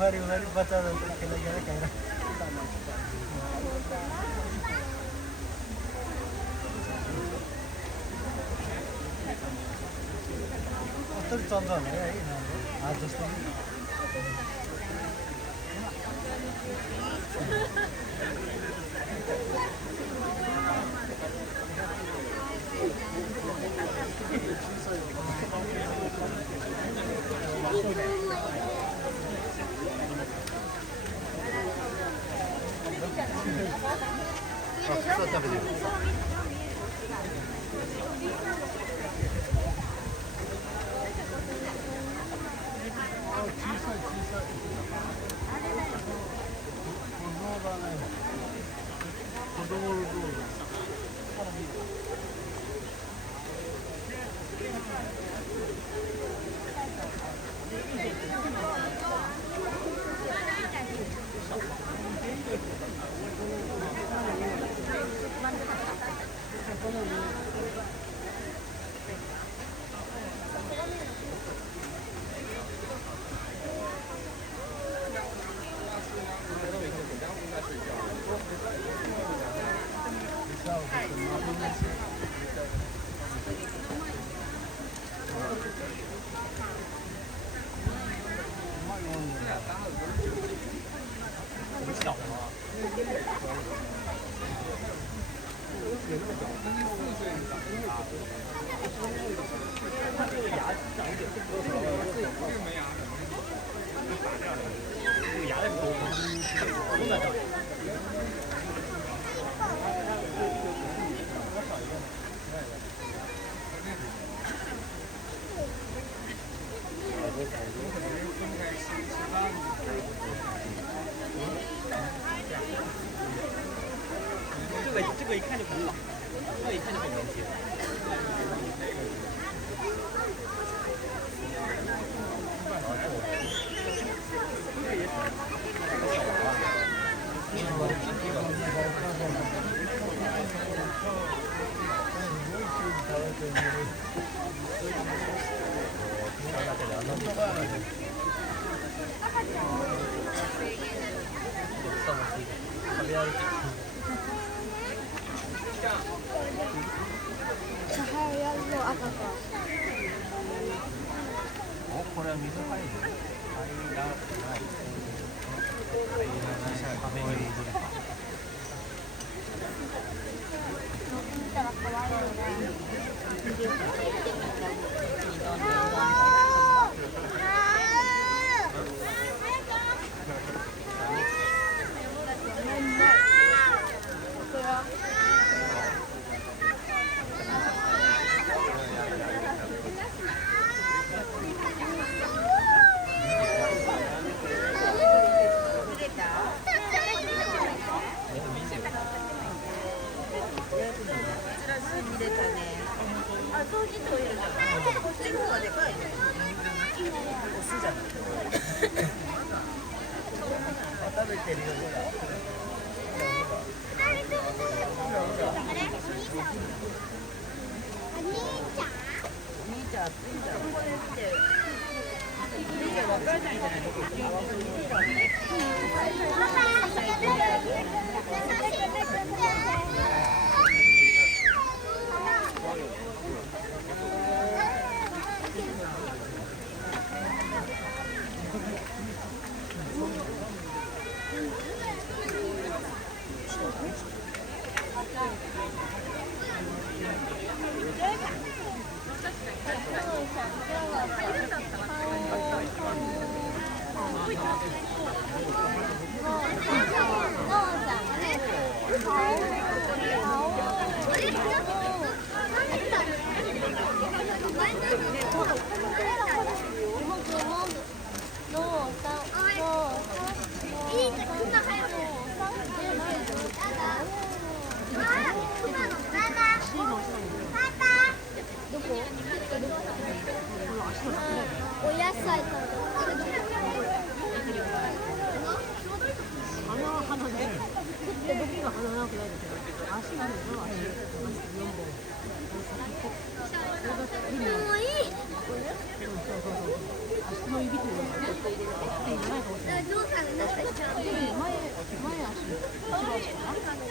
hari-hari baca dan kira-kira kayak terus contohnya ya ini atas ini这个一看就很老，这个一看就很年轻。これは水入る？入らない。食べに戻るか。見たら可愛いよね。酢じゃない。食べてるよ。お兄ちゃん。お兄ちゃん暑いんだ。ここで見てる。お兄ちゃんわかんないんじゃないの？お野菜食べる。鼻で、で、どこが鼻長くないですよ。足がね、4本。もういい。足の指というのは、ないかもしれない。どうかな、なんかしちゃう。前足、後ろ足かな。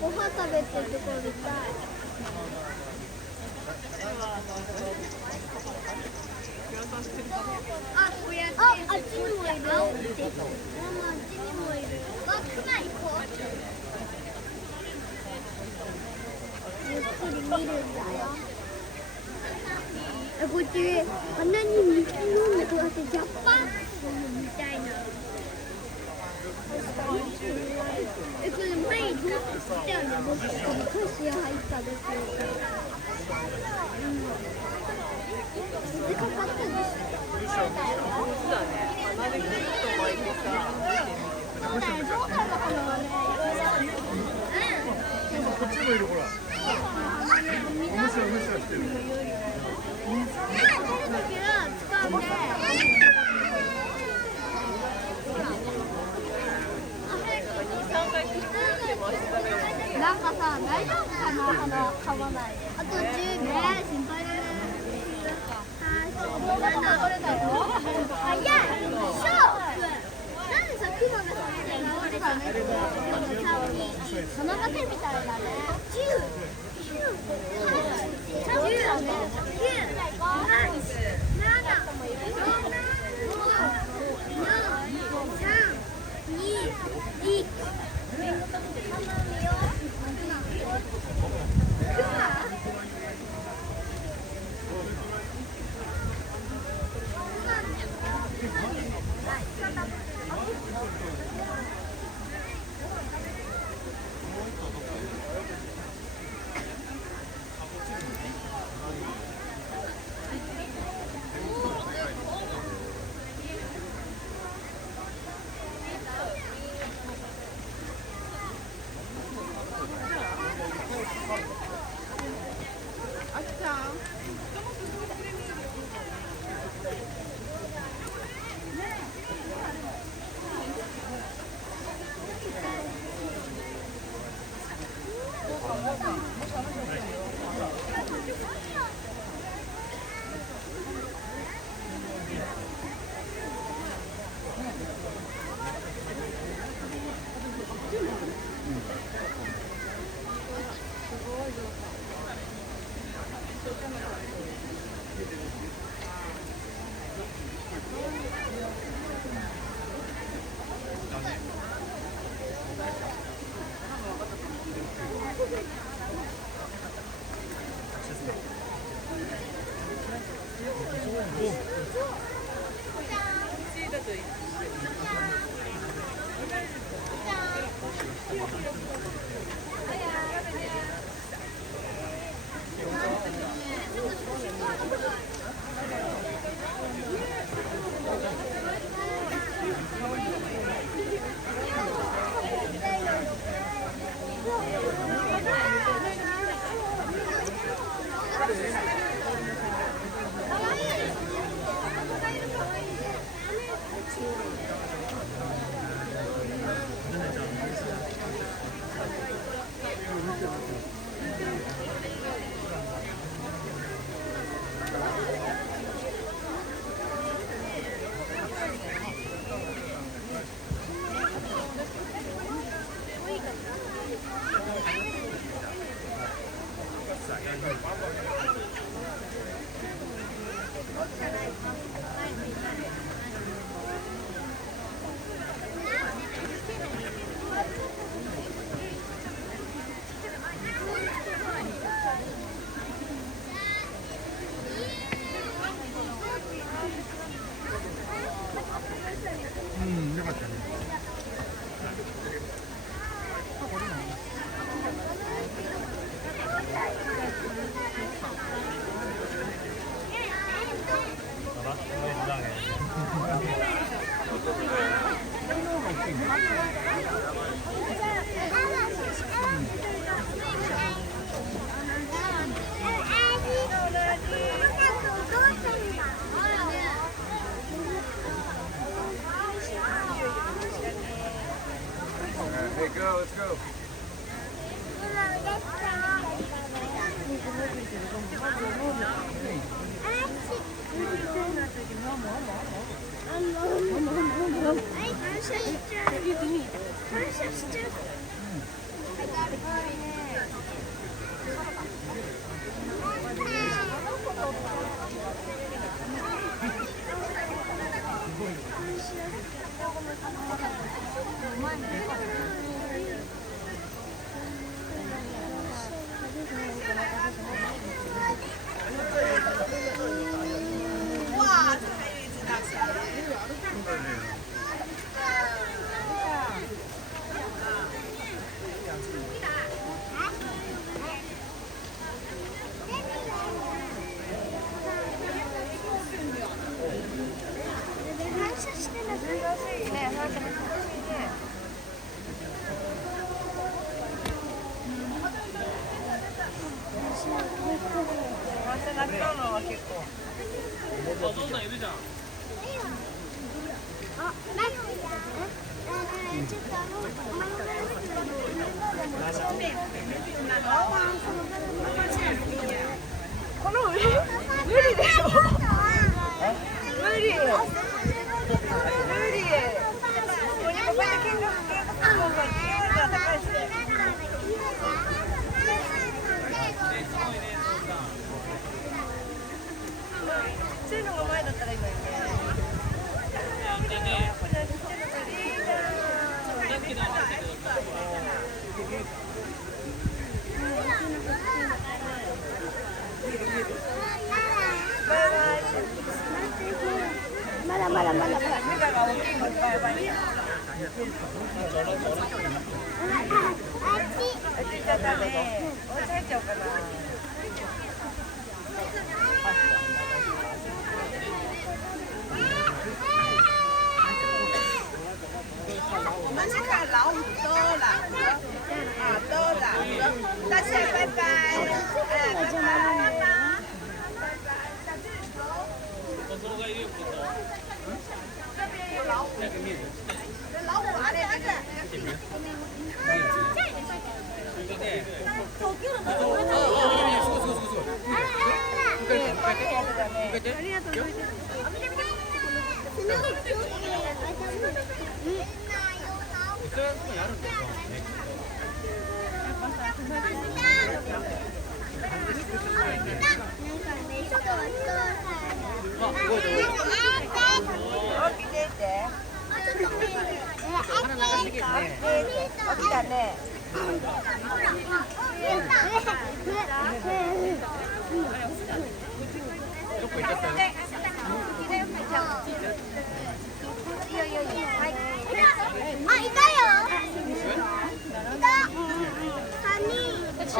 ご飯食べてるところ見たい。あっちにもいる。ママ、あっちにもいる。熊行こう。ゆっくり見るんだよ。こっち鼻に水飲んでこうやってジャパンみたいな。これ前どうしたよね、僕歌詞入った時。水かかったでしょ。そうだね。鼻でグッと巻いてさ。そうだよ、どうかなこのね。こっちもいる、ほら。むしろしてる。なんかさ、大丈夫かな、鼻かまないで。あと10秒。心配だね。早い。勝負。なんでさ、雲がさ、花がけみたいだね。よかったね。Hey, go, let's go.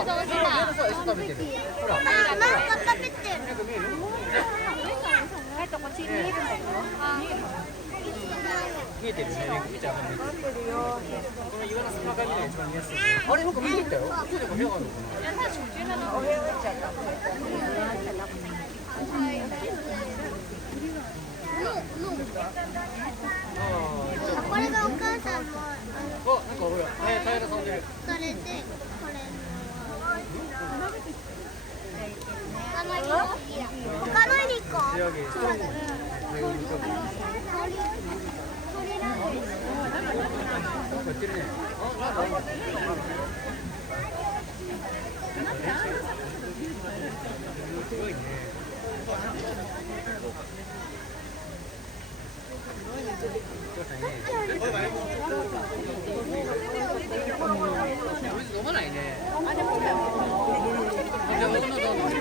そう餌食べてる。ほら。あ、なんか食べてる。なんか見える？見えてるね。見ちゃう。この岩の隙間から見るのが一番見やすい。あれなんか見えてたよ。こっちでも部屋があるのかな。お部屋置いちゃった。これがお母さんのあ、なんかほら、平らさんでる。それで、これ。他のに行こう。仕上げ。なんか言ってるね。あ、なんか。すごいね。水飲まないね。あ、でもじゃあどうぞ。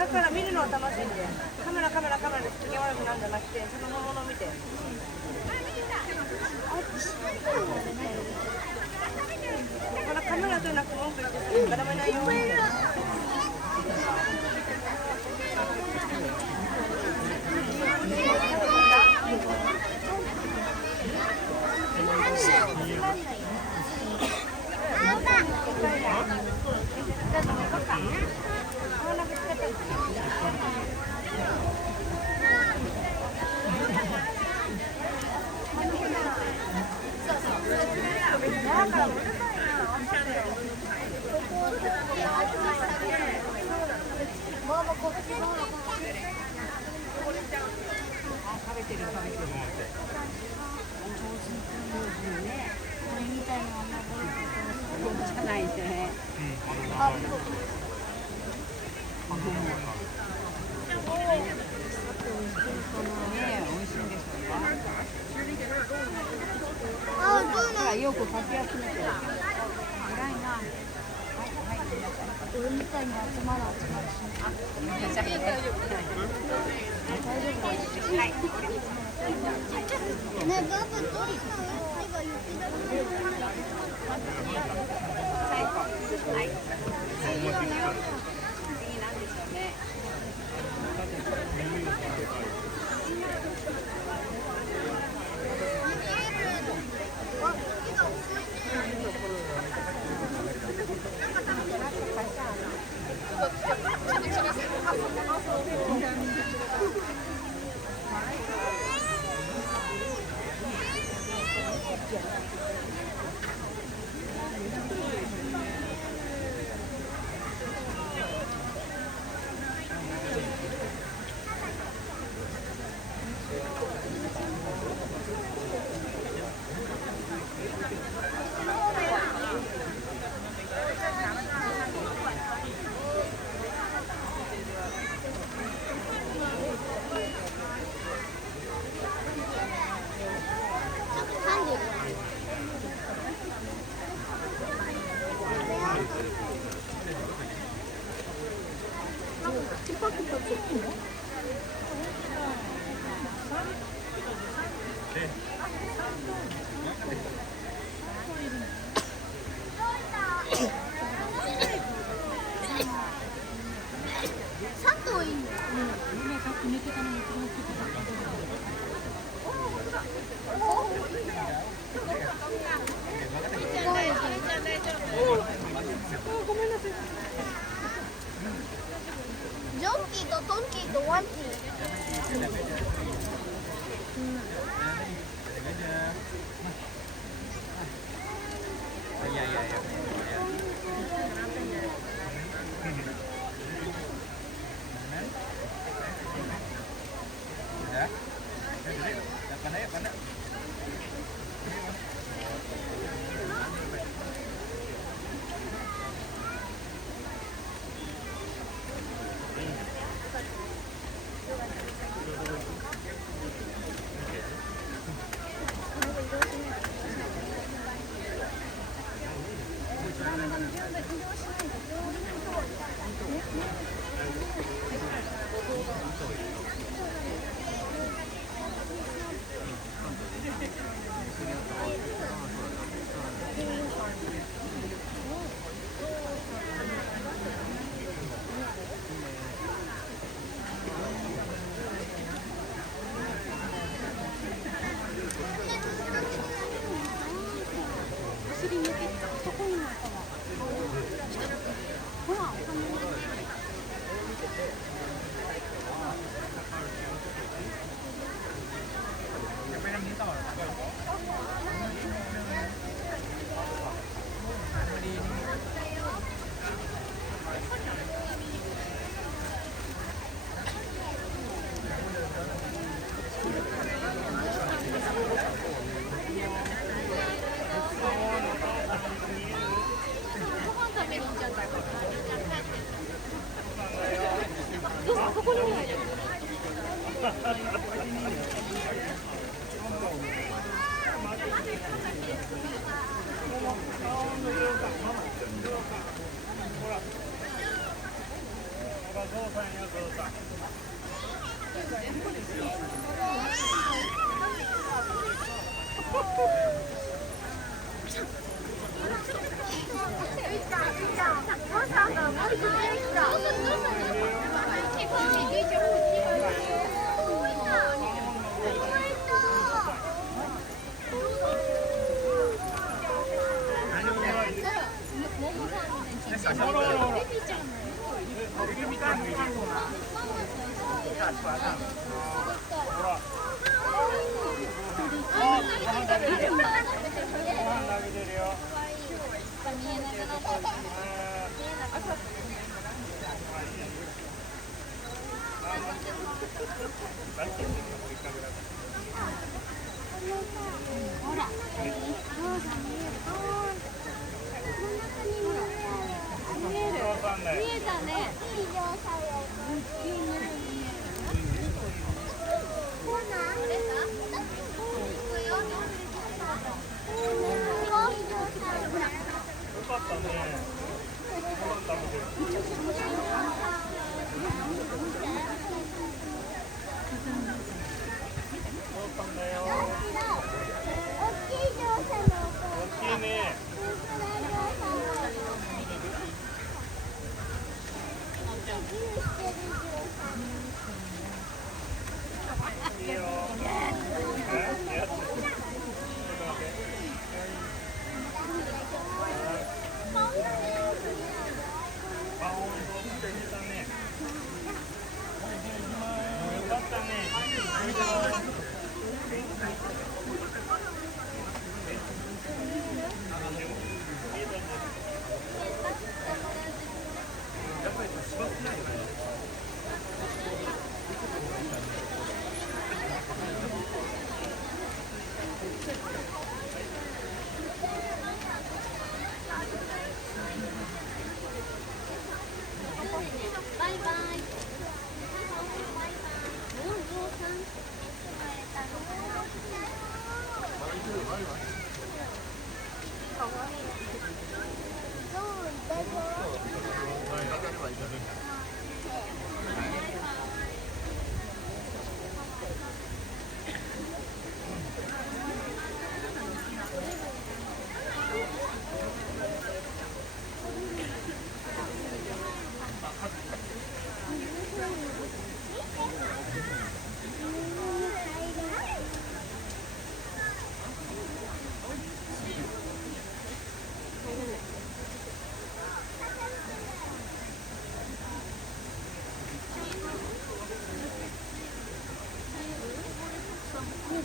だから見るのは楽しいんで、カメラで機嫌悪くなるんじゃなくて、そのものを見て。だからカメラというなく文句言って誰もいないよ。よくかき集めてる。偉いな。俺みたいに集まるし。大丈夫。ね、ガブどうしたの？手が言ってた。はい。次なんでしょうね。佐藤いいの？ the onesie. Iya iya iya. Ya. Pandai pandai.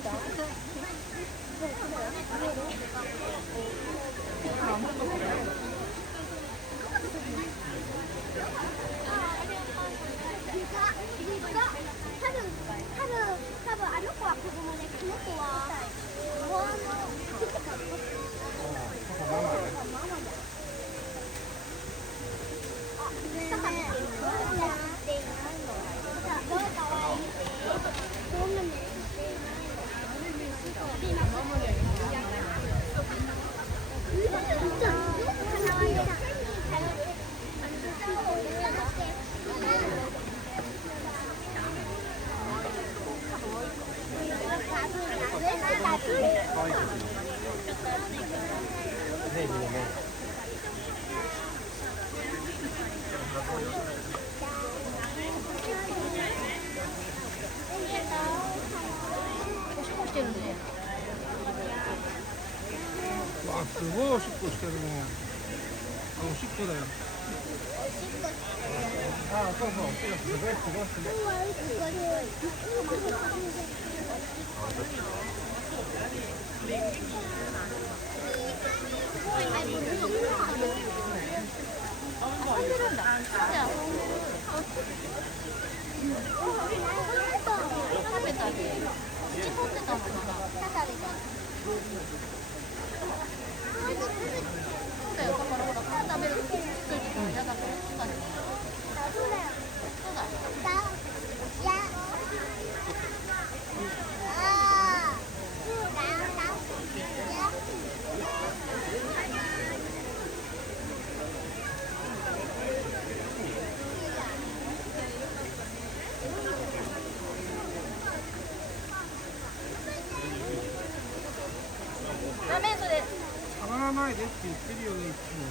多分あの子は子供でこの子はママしてるね。わあ、すごいおしっこしてるね。あ、おしっこだよ。あ、そうそう、すごいすごいすごい。食べたり、口取ってたのかな。そうだよ、だからほら、食べる時作るの嫌だからそうだね。そうだ。ダメそれ。触らないでって言ってるよね、いつも。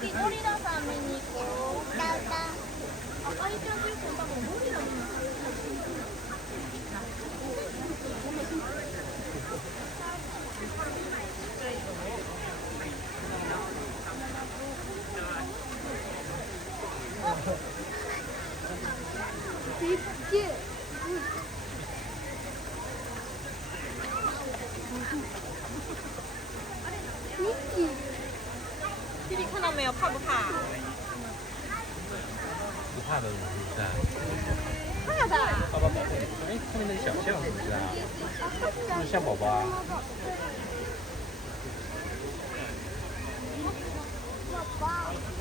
次ゴリラさん見に行こう。あいちゃんという子多分ゴリラ見に行こพี่看到没有？怕不怕？不怕的人是不是啊？怕的。爸爸保护你。哎，后面那个小象是不是啊？是不是象宝宝啊？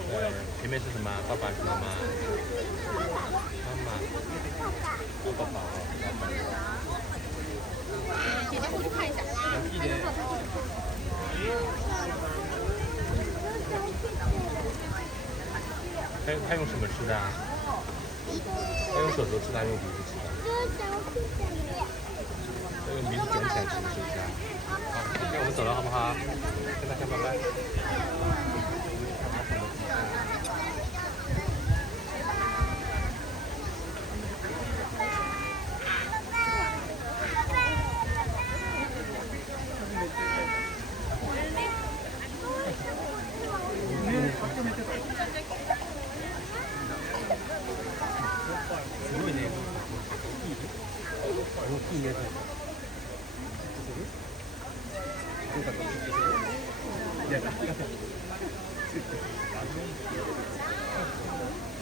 对，前面是什么？爸爸是妈妈？妈妈。爸爸。姐姐过去看一下。他用什么吃的啊？他用手肘吃的，还是用鼻子吃的？他用鼻子卷起来吃，是不是啊？好，那我们走了，好不好？跟大家拜拜。すごいね。大きいね。いや、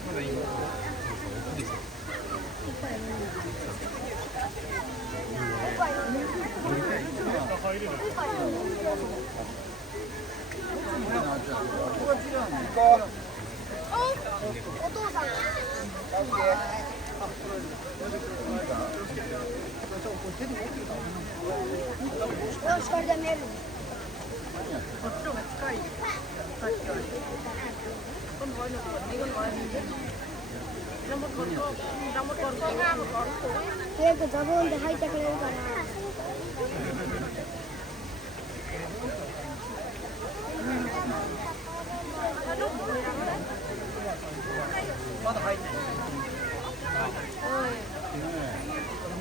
まだいいよ。大きいですよ。お父さん。よし、これで見える。こっちの方が近いよ。さっきより。今度は이건 와인인데. 잘못 건早くザボンで履いてくれるかな。まだ入ってない。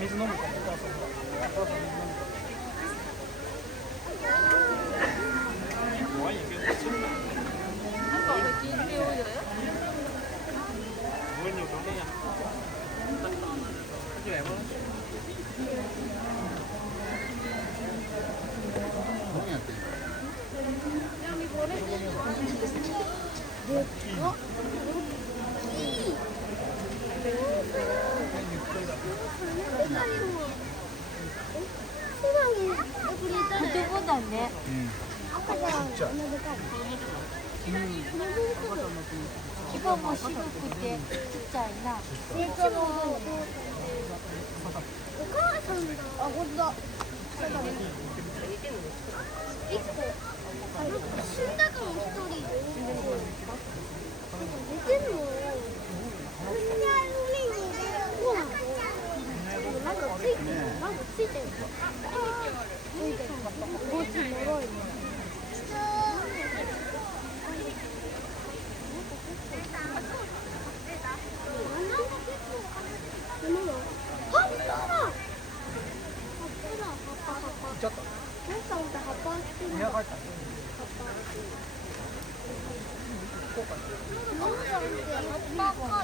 水飲むか、お母さんが。お母さん水飲むか。なんか俺聞いておいで。何やってんの？男だね。うん。赤ちゃん。ちっちゃい。色も白くてちっちゃいな。お母さんだ。あ、ほんとだ。一個。死んだかも一人。寝てんの？そうなの？なんかついてる。なんかついてる。ついてる。こっち脆いね。ちょっと。部屋帰った。葉っぱ赤い。